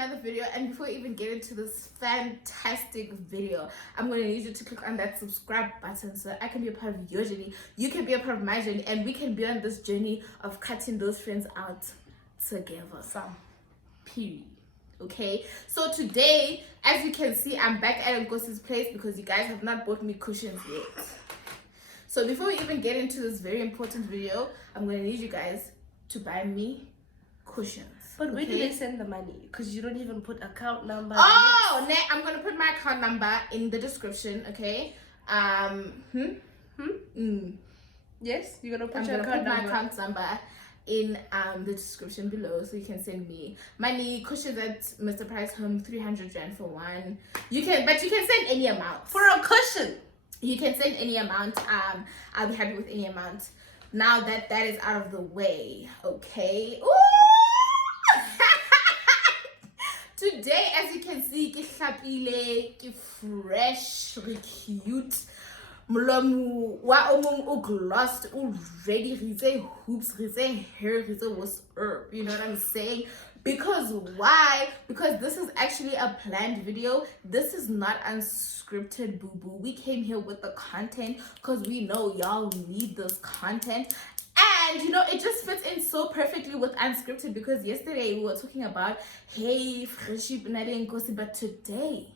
another video, and before we even get into this fantastic video, I'm going to need you to click on that subscribe button so I can be a part of your journey, you can be a part of my journey, and we can be on this journey of cutting those friends out together. Period. Okay, so today, as you can see, I'm back at Nkosi's place because you guys have not bought me cushions yet. So before we even get into this very important video, I'm going to need you guys to buy me cushions. But where do they send the money? Because you don't even put account number. Oh, I'm going to put my account number in the description, okay? Yes, you're going to put my account number in the description below so you can send me money. Cushions at Mr. Price Home, 300 Rand for one. But you can send any amount. For a cushion? You can send any amount. I'll be happy with any amount. Now that is out of the way, okay? Ooh! Today, as you can see, ke hlapile, ke fresh, ke cute. Molomo wa omong o glossed already. He say hoops, he say hair, he say what's up. You know what I'm saying? Because why? Because this is actually a planned video. This is not unscripted, boo-boo. We came here with the content because we know y'all need this content. And you know, it just fits in so perfectly with unscripted because yesterday we were talking about, hey, friendship, but today,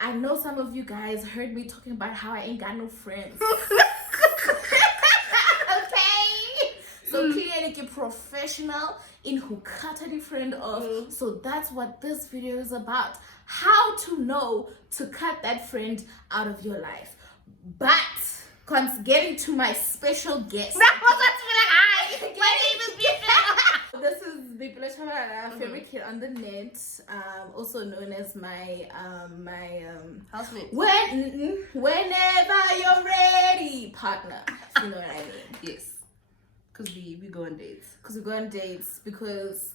I know some of you guys heard me talking about how I ain't got no friends. Okay? So clearly you're professional in who cut a friend off. So that's what this video is about. How to know to cut that friend out of your life. But getting to my special guest. Hi. My name is Bipila. This is Bipila Chabara, favorite kid on the net, also known as my housemate. Whenever you're ready, partner. You know what I mean? Yes. Because we go on dates. Because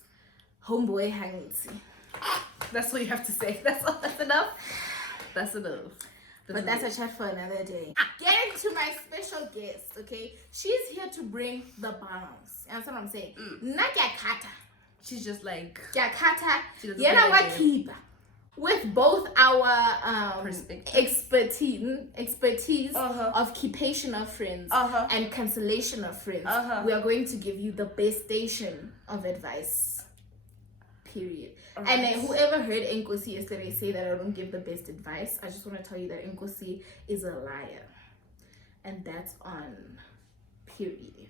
homeboy hangs. That's what you have to say. That's enough. That's enough. But that's a chat for another day. Getting to my special guest, okay? She's here to bring the balance. You understand what I'm saying? Not Yakata. She's just like Yakata. Yena Wakiba. With both our expertise of keepation of friends and cancellation of friends, we are going to give you the best station of advice. Period. Right. And whoever heard Nkosi yesterday say that I don't give the best advice, I just want to tell you that Nkosi is a liar. And that's on. Period.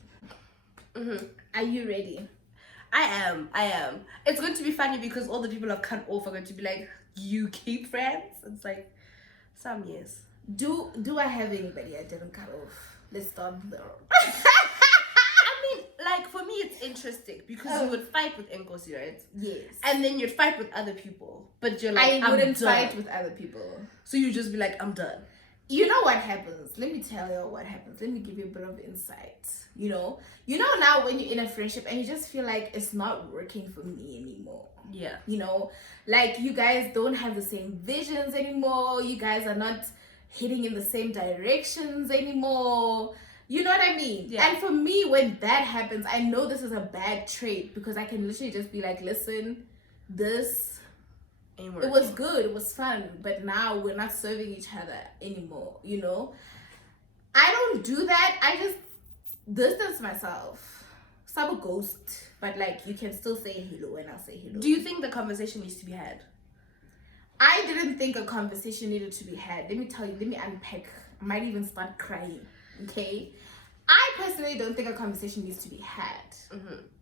Are you ready? I am. It's going to be funny because all the people I've cut off are going to be like, you keep friends? It's like, some yes. Do I have anybody I didn't cut off? Let's start there. Like, for me, it's interesting because you would fight with Nkosi, right? Yes. And then you'd fight with other people. But you're like, I wouldn't fight with other people. So you just be like, I'm done. You know what happens? Let me tell you what happens. Let me give you a bit of insight. You know now when you're in a friendship and you just feel like it's not working for me anymore. Yeah. You know, like you guys don't have the same visions anymore. You guys are not heading in the same directions anymore. You know what I mean? Yeah. And for me, when that happens, I know this is a bad trait because I can literally just be like, listen, this, it was good, it was fun, but now we're not serving each other anymore, you know? I don't do that. I just distance myself. Sub a ghost, but like you can still say hello and I'll say hello. Do you think the conversation needs to be had? I didn't think a conversation needed to be had. Let me tell you, let me unpack. I might even start crying. Okay, I personally don't think a conversation needs to be had.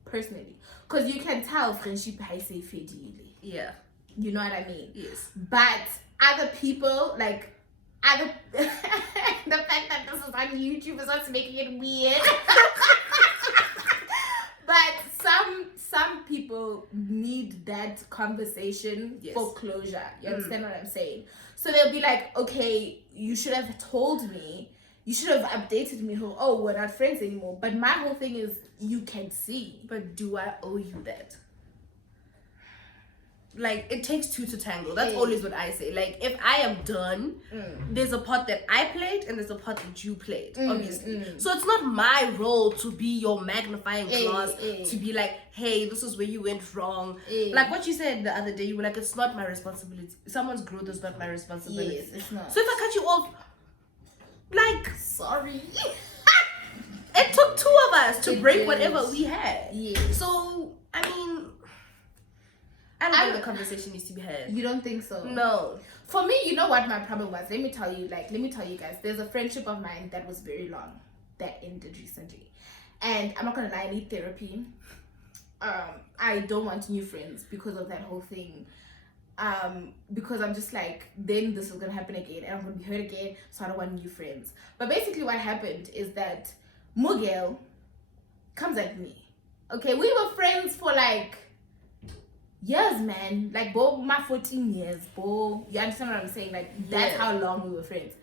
Personally, because you can tell friendship I say fedile. Yeah, you know what I mean. Yes, but other people the fact that this is on YouTube is what's making it weird. But some people need that conversation for closure. You understand what I'm saying? So they'll be like, okay, you should have told me. You should have updated me. Oh, we're not friends anymore. But my whole thing is, you can see. But do I owe you that? like it takes two to tango. That's always what I say. Like if I am done, there's a part that I played and there's a part that you played, obviously. So it's not my role to be your magnifying glass, to be like, hey, this is where you went wrong. Like what you said the other day, you were like, it's not my responsibility. Someone's growth is not my responsibility. Yes, it's not. So if I cut you off, like, sorry. It took two of us to break whatever we had. Yes. So, I mean, I don't think the conversation needs to be had. You don't think so? No. For me, you know what my problem was? Let me tell you guys. There's a friendship of mine that was very long that ended recently. And I'm not going to lie, I need therapy. I don't want new friends because of that whole thing. Because I'm just like, then this is going to happen again. And I'm going to be hurt again. So I don't want new friends. But basically what happened is that Mugel comes at me. Okay, we were friends for like years, man. Like, my 14 years, you understand what I'm saying? Like, that's how long we were friends.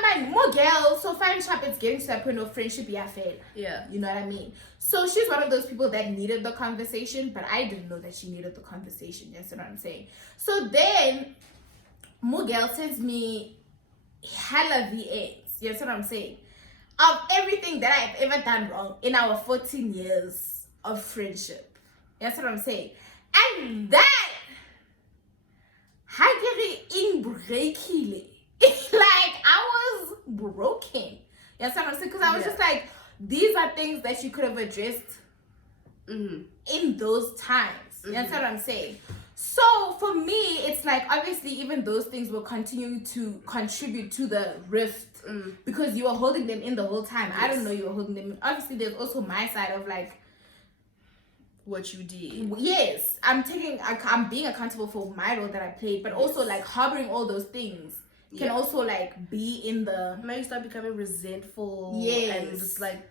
Man, Mugel, so fine sharp, it's getting to that point of friendship, fail. Yeah. You know what I mean? So she's one of those people that needed the conversation, but I didn't know that she needed the conversation. You understand what I'm saying? So then, Mugel sends me hella VAs. You understand what I'm saying? Of everything that I've ever done wrong in our 14 years of friendship. That's what I'm saying. And that I get in breakily. Like I was broken. That's what I'm saying. Because I was just like, these are things that you could have addressed in those times. That's what I'm saying. So for me, it's like obviously even those things will continue to contribute to the rift because you were holding them in the whole time. I don't know you were holding them in. Obviously, there's also my side of like what you did. Yes, I'm being accountable for my role that I played, but also like harboring all those things can also like be in the. Now you start becoming resentful. Yes, and just like,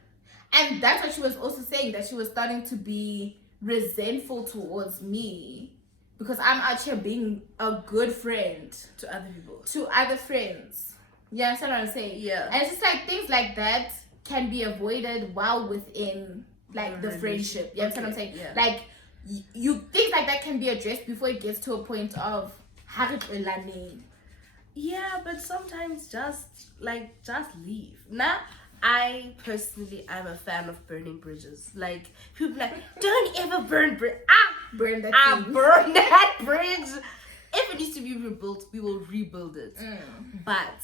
and that's what she was also saying, that she was starting to be resentful towards me. Because I'm out here being a good friend to other people. To other friends. You understand what I'm saying? Yeah. And it's just like things like that can be avoided while within like the friendship. You understand what I'm saying? Yeah. Like you things like that can be addressed before it gets to a point of haripelane. Yeah, but sometimes just leave. Nah. I personally am a fan of burning bridges. Like people like, don't ever burn bridge. Burn that thing. Burn that bridge. If it needs to be rebuilt, we will rebuild it. But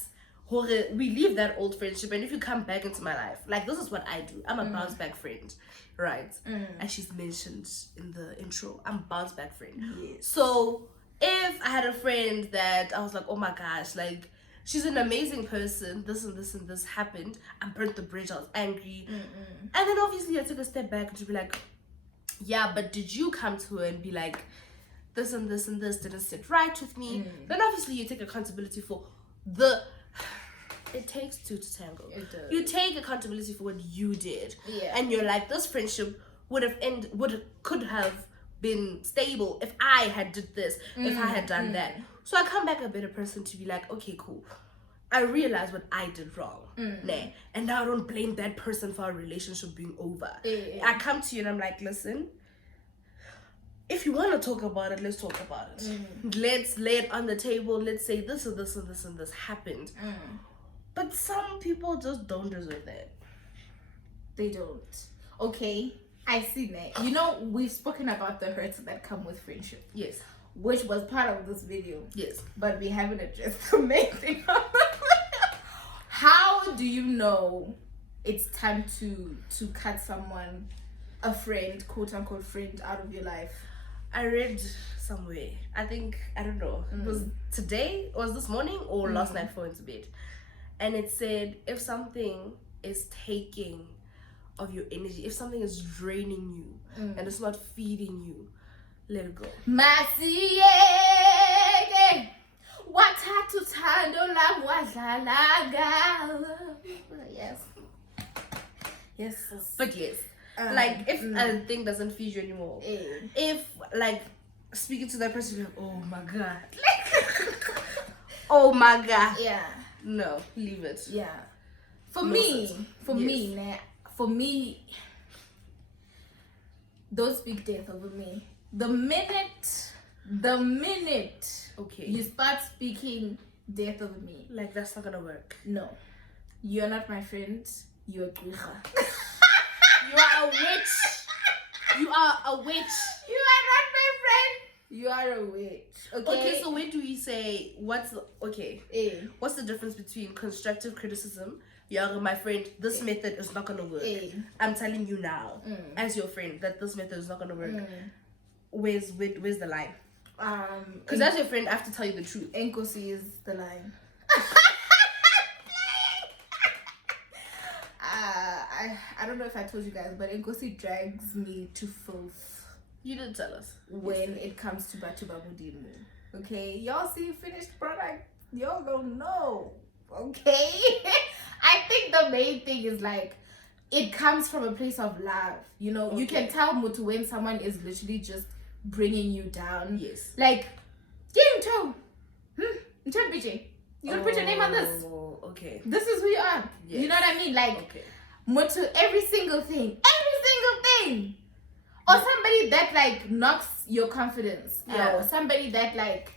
we leave that old friendship, and if you come back into my life, like this is what I do. I'm a bounce back friend, right? As she's mentioned in the intro, I'm a bounce back friend. Yes. So if I had a friend that I was like, oh my gosh, like she's an amazing person, this and this and this happened, I burnt the bridge, I was angry. And then obviously I took a step back to be like, yeah, but did you come to her and be like, this and this and this didn't sit right with me? Then obviously you take accountability for it takes two to tango. It does. You take accountability for what you did. Yeah. And you're like, this friendship could have been stable if I had did this, if I had done that. So I come back a better person to be like, okay, cool. I realize what I did wrong. And now I don't blame that person for our relationship being over. I come to you and I'm like, listen, if you want to talk about it, let's talk about it. Let's lay it on the table. Let's say this and this and this and this happened. But some people just don't deserve that. They don't. Okay, I see that. You know, we've spoken about the hurts that come with friendship. Yes. Which was part of this video. Yes. But we haven't addressed the main thing. How do you know it's time to cut someone, a friend, quote unquote friend, out of your life? I read somewhere, I don't know, it was today, or was this morning, or last night before I went to bed. And it said, if something is taking of your energy, if something is draining you and it's not feeding you, let it go. Masiyeke wathatha uthando lami wadlala ngawo. Yes. Yes. But yes, like if a thing doesn't feed you anymore, if like speaking to that person, you're like, oh my god, like, oh my god, yeah, no, leave it. Yeah. For me, those speak death over me. The minute The minute Okay. you start speaking death of me, Like, that's not gonna work. no. You're not my friend. You're a gwicha. You are a witch. You are a witch. You are not my friend. You are a witch. Okay. Okay, so when do we say what's the difference between constructive criticism? You're my friend. This method is not gonna work. I'm telling you now, as your friend, that this method is not gonna work. Where's the line? Because as your friend, I have to tell you the truth. Nkosi is the line. I don't know if I told you guys, but Nkosi drags me to filth. You didn't tell us. When it comes to Batuba Mudimu. Okay? Y'all see finished product. Y'all don't know. Okay? I think the main thing is like, it comes from a place of love. You know, you can tell Mutu when someone is literally just bringing you down. Yes. Like, give him toe. BJ. You gonna put your name on this? Oh, okay. This is who you are. Yes. You know what I mean? Like, okay. Mutu, every single thing. Or somebody that like knocks your confidence. Yeah. Or somebody that like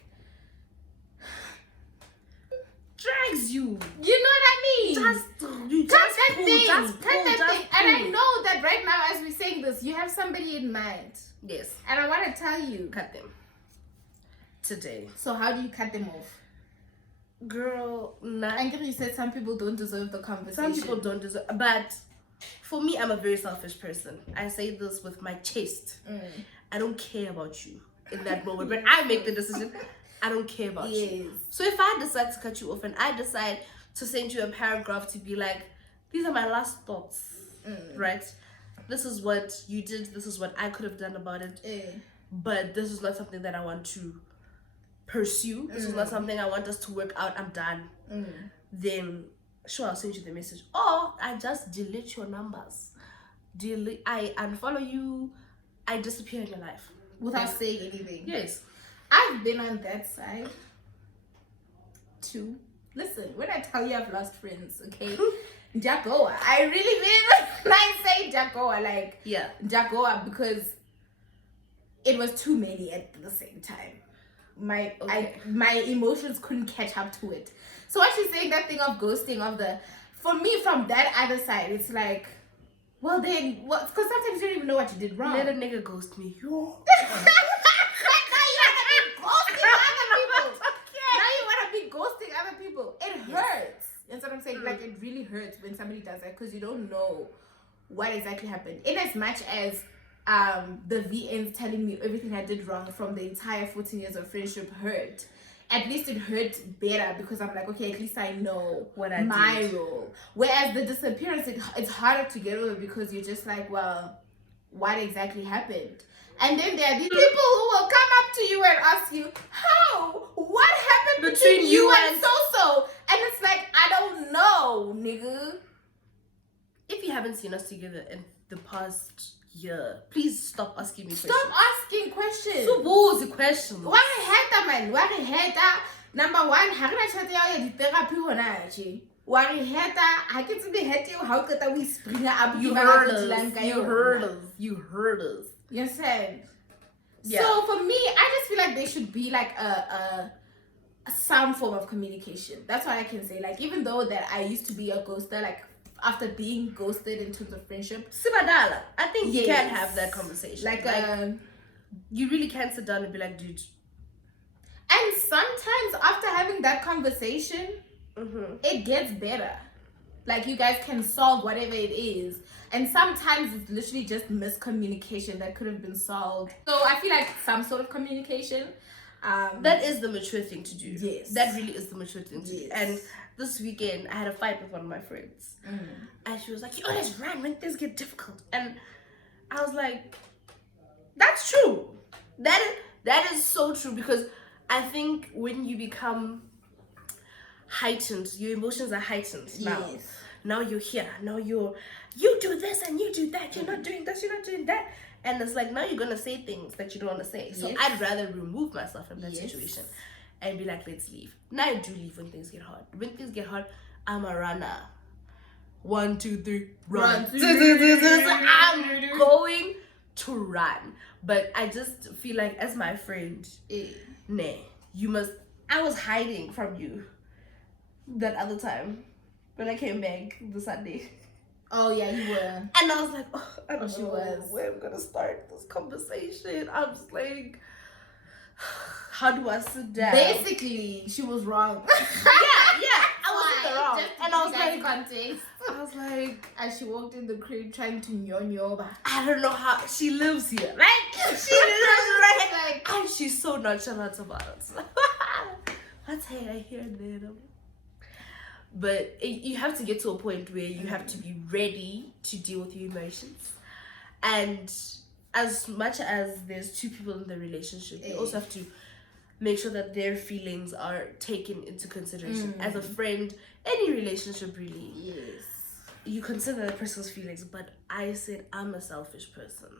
drags you. You know what I mean? Cut that thing. And I know that right now, as we're saying this, you have somebody in mind. Yes. And I want to tell you. Cut them. Today. So how do you cut them off? Girl, I think you said some people don't deserve the conversation. Some people don't deserve, but for me, I'm a very selfish person. I say this with my chest. I don't care about you in that moment. When I make the decision, I don't care about you. So if I decide to cut you off and I decide to send you a paragraph to be like, these are my last thoughts, right? This is what you did. This is what I could have done about it. But this is not something that I want to pursue. This is not something I want us to work out. I'm done. Then sure, I'll send you the message. Or I just delete your numbers. I unfollow you. I disappear in your life. Without saying anything. Yes. I've been on that side too. Listen, when I tell you I've lost friends, okay? Jagoa. I really mean when I say Jagoa, like Jagoa, because it was too many at the same time. My emotions couldn't catch up to it. So what she's saying, that thing of ghosting for me, from that other side, it's like, well then, what? Because sometimes you don't even know what you did wrong. Let a nigga ghost me. Now you want to be ghosting other people. It hurts. That's what I'm saying. Like, it really hurts when somebody does that because you don't know what exactly happened. In as much as the VNs telling me everything I did wrong from the entire 14 years of friendship hurt. At least it hurt better because I'm like, okay, at least I know what I did. Role. Whereas the disappearance, it's harder to get over because you're just like, well, what exactly happened? And then there are these people who will come up to you and ask you, how? What happened between you and so-so? And it's like, I don't know, nigga. If you haven't seen us together in the past year, please stop asking me questions. Stop asking questions. So what was the question? Why hate man? Why hate? Number one, how can I chat you the therapy hona? Why hate? I can see the hate you. How could we spring up? You heard us. You heard us. You said. Yeah. So for me, I just feel like there should be like some form of communication. That's what I can say. Like, even though that I used to be a ghoster, like after being ghosted in terms of friendship, Sibadala, I think you can have that conversation. Like you really can sit down and be like, dude. And sometimes after having that conversation, it gets better. Like, you guys can solve whatever it is. And sometimes it's literally just miscommunication that could have been solved. So I feel like some sort of communication. That is the mature thing to do. Yes. That really is the mature thing to do. And this weekend, I had a fight with one of my friends. And she was like, you always run when things get difficult. And I was like, that's true. That is so true, because I think when you become heightened, your emotions are heightened now. Yes. Now you're here. Now you do this and you do that. You're not doing this. You're not doing that. And it's like, now you're going to say things that you don't want to say. So I'd rather remove myself from that situation and be like, let's leave. Now I do leave when things get hard. When things get hard, I'm a runner. 1, 2, 3, run. I'm going to run. But I just feel like, as my friend, nah, you must. I was hiding from you that other time when I came back the Sunday. Oh yeah, you were. And I was like, I don't know where I'm gonna start this conversation. I'm just like, how do I sit down? Basically, she was wrong. yeah, I was in the wrong. Just And I was that like, context. I was like, as she walked in the crib trying to nyonyo. I don't know how she lives here, right? She lives right, and she's so nonchalant about it. What's here and there? But you have to get to a point where you have to be ready to deal with your emotions. And as much as there's two people in the relationship, you also have to make sure that their feelings are taken into consideration. As a friend, any relationship really. Yes. You consider the person's feelings, but I said I'm a selfish person.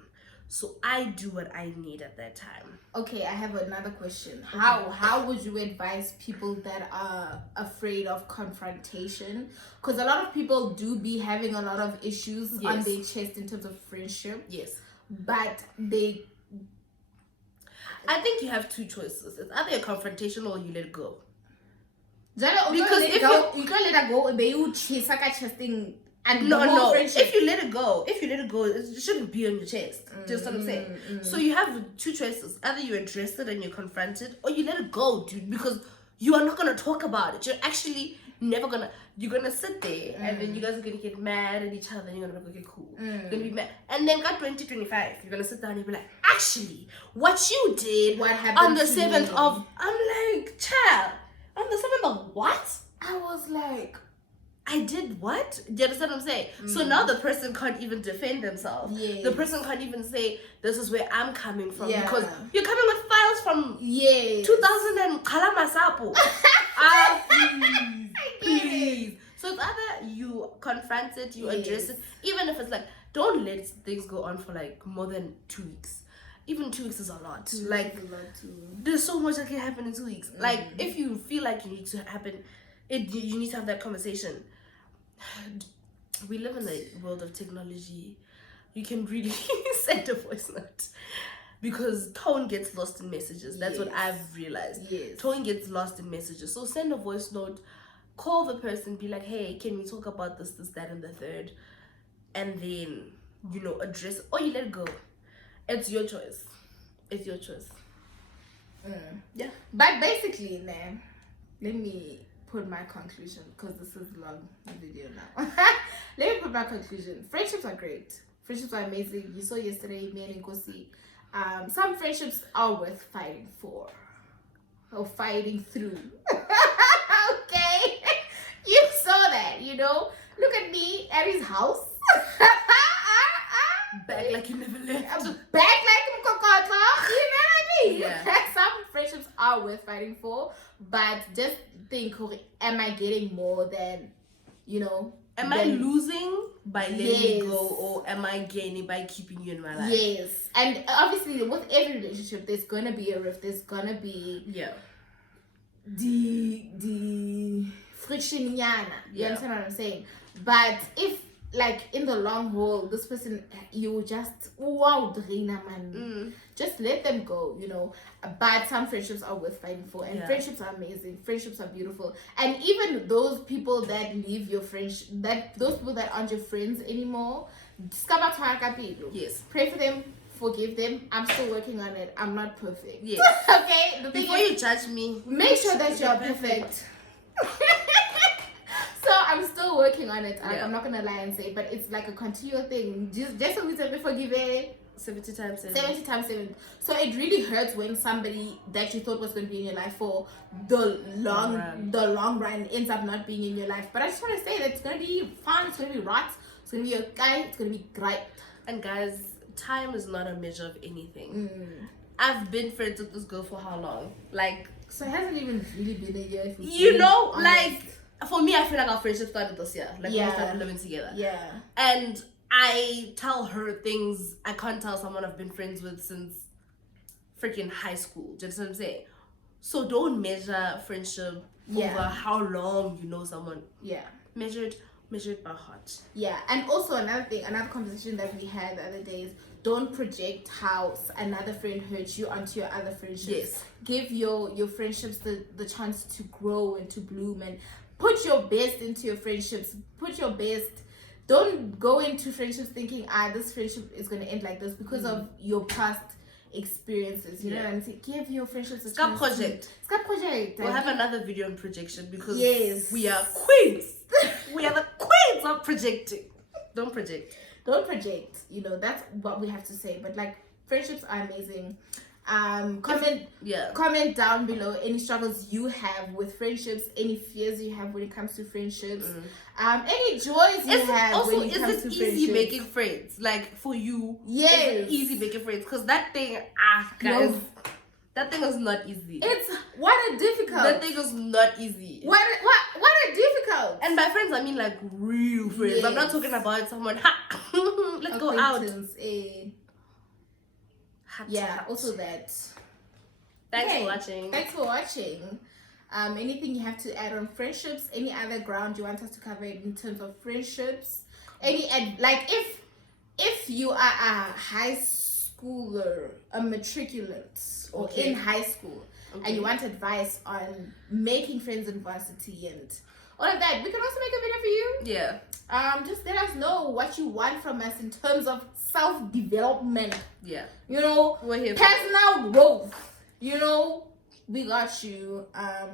So I do what I need at that time. Okay, I have another question. How would you advise people that are afraid of confrontation? Because a lot of people do be having a lot of issues on their chest in terms of friendship. Yes. But I think you have two choices. It's either a confrontation or you let it go. Because if you can't let it go, you chase chesting. And no. If you let it go, it shouldn't be on your chest. Do you know what I'm saying? So you have two choices. Either you address it and you confront it, or you let it go, dude, because you are not gonna talk about it. You're actually never gonna. You're gonna sit there and then you guys are gonna get mad at each other and you're gonna be like, okay, cool. You're gonna be mad. And then got 2025, you're gonna sit down and be like, actually, what you did on the 7th of, I'm like, child, on the 7th of what? I was like, I did what? Do you understand what I'm saying? So now the person can't even defend themselves. Yes. The person can't even say, this is where I'm coming from. Because you're coming with files from 2000 and Kalamasapo. Please. So it's either you confront it, you address it, even if it's like, don't let things go on for like more than 2 weeks. Even 2 weeks is a lot. There's so much that can happen in 2 weeks. Like, if you feel like you need to you need to have that conversation. We live in the world of technology. You can really send a voice note because tone gets lost in messages. That's what I've realized. Tone gets lost in messages. So send a voice note, call the person, be like, hey, can we talk about this, that, and the third? And then, address, or you let it go. It's your choice. It's your choice. Yeah. But basically, man, let me put my conclusion, because this is a long video now. Let me put my conclusion. Friendships are great. Friendships are amazing. You saw yesterday, me and Nkosi. Some friendships are worth fighting for. Or fighting through. Okay? You saw that, Look at me at his house. Back like you never left. Back like Mkokotla. You know what I mean? Yeah. Some friendships are worth fighting for, but just think, am I getting more than, Am I losing by letting you go, or am I gaining by keeping you in my life? Yes. And obviously with every relationship there's gonna be a rift, there's gonna be the friction yana. You understand what I'm saying? But if like in the long haul, this person, you just just let them go, But some friendships are worth fighting for, and friendships are amazing. Friendships are beautiful, and even those people that leave your friendship, those people that aren't your friends anymore, yes, pray for them, forgive them. I'm still working on it. I'm not perfect. Yes. Okay. Before you judge me, make sure that you're perfect. So I'm still working on it. I'm not gonna lie and say, but it's like a continual thing. Just so we say forgive it 70 times 7. 70 times 7. So it really hurts when somebody that you thought was going to be in your life for the long run ends up not being in your life. But I just want to say that it's going to be fun. It's going to be right. It's going to be okay. It's going to be great. And guys, time is not a measure of anything. I've been friends with this girl for how long? So it hasn't even really been a year. For me, I feel like our friendship started this year. When we started living together. Yeah. And I tell her things I can't tell someone I've been friends with since freaking high school. Do you understand what I'm saying? So don't measure friendship over how long you know someone. Yeah. Measure it measured by heart. Yeah, and also another conversation that we had the other day is don't project how another friend hurt you onto your other friendships. Yes. Give your friendships the chance to grow and to bloom, and put your best into your friendships. Put your best. Don't go into friendships thinking, this friendship is going to end like this because of your past experiences. You know what I'm saying? Give your friendships a chance. Project. We'll have another video on projection because we are queens. We are the queens of projecting. Don't project. Don't project. You know, that's what we have to say. But like, friendships are amazing. Comment down below any struggles you have with friendships, any fears you have when it comes to friendships, any joys you have also, when it comes to friendships. Is it easy making friends? Like, for you, yes, is it easy making friends? Because that thing, guys, no. That thing is not easy. What a difficult. That thing is not easy. What a difficult. And by friends, I mean like real friends. Yes. I'm not talking about someone. Let's go out. Also that. Thanks for watching. Anything you have to add on friendships? Any other ground you want us to cover in terms of friendships? If you are a high schooler, a matriculate, or in high school, and you want advice on making friends in varsity and all of that, we can also make a video for you. Yeah. Just let us know what you want from us in terms of self-development. Yeah. You know, we're here. Personal growth. You know, we got you.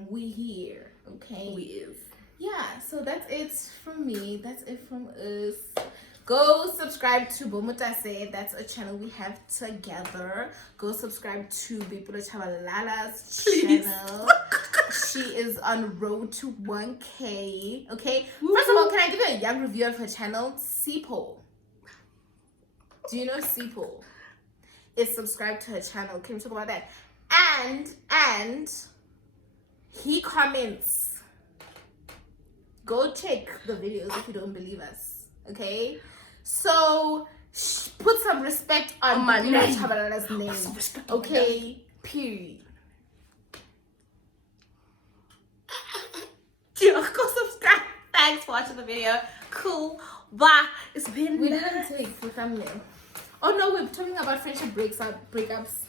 We here. Okay. We is. Yeah. So that's it from me. That's it from us. Go subscribe to Bomutase. That's a channel we have together. Go subscribe to Bipula Chabalala's channel. She is on road to 1K. Okay. First of all, can I give you a young review of her channel? Sipo. Do you know Sipo? Is subscribed to her channel. Can we talk about that? And he comments. Go check the videos if you don't believe us. Okay. So put some respect on my name. Chabalala's name. Okay. Period. Go subscribe. Thanks for watching the video. Cool. Bye. It's been. We didn't take the thumbnail. Oh no, we're talking about friendship breakups.